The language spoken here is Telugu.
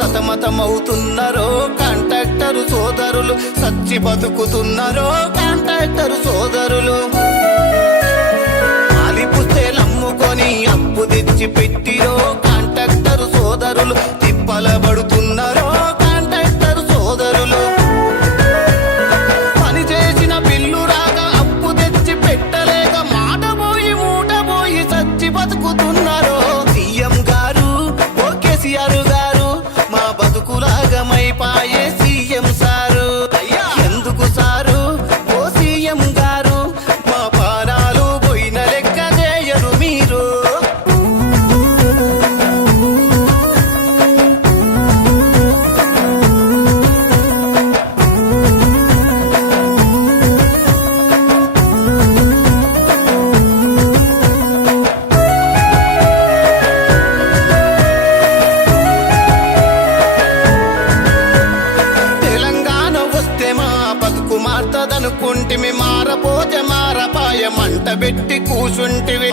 సతమతమవుతున్నారో కాంట్రాక్టరు సోదరులు, సచ్చి బతుకుతున్నారో కాంట్రాక్టరు సోదరులు. ఆలి పుస్తేలమ్ముకొని అప్పు తెచ్చి పెట్టిరో కాంట్రాక్టరు సోదరులు, తిప్పలబడుతున్నారో కాంట్రాక్టరు సోదరులు. పని చేసిన బిల్లు రాగా అప్పు తెచ్చి పెట్టలేక మాట పోయి మూట పోయి సచ్చి బతుకుతున్నారో. సీఎం గారు ఓ కేసీఆర్ గారు మా బతుకులాగమైపాయే సీఎం సారు. ఎందుకు సారు ఓ సీఎం గారు మా ప్రాణాలు పోయిన లెక్క చేయరు మీరు. తెలంగాణ వస్తే మా బతుకు మారుతుందనుకుంటిమి, మారపోతే మారపాయ మంట పెట్టి కూసుంటివి.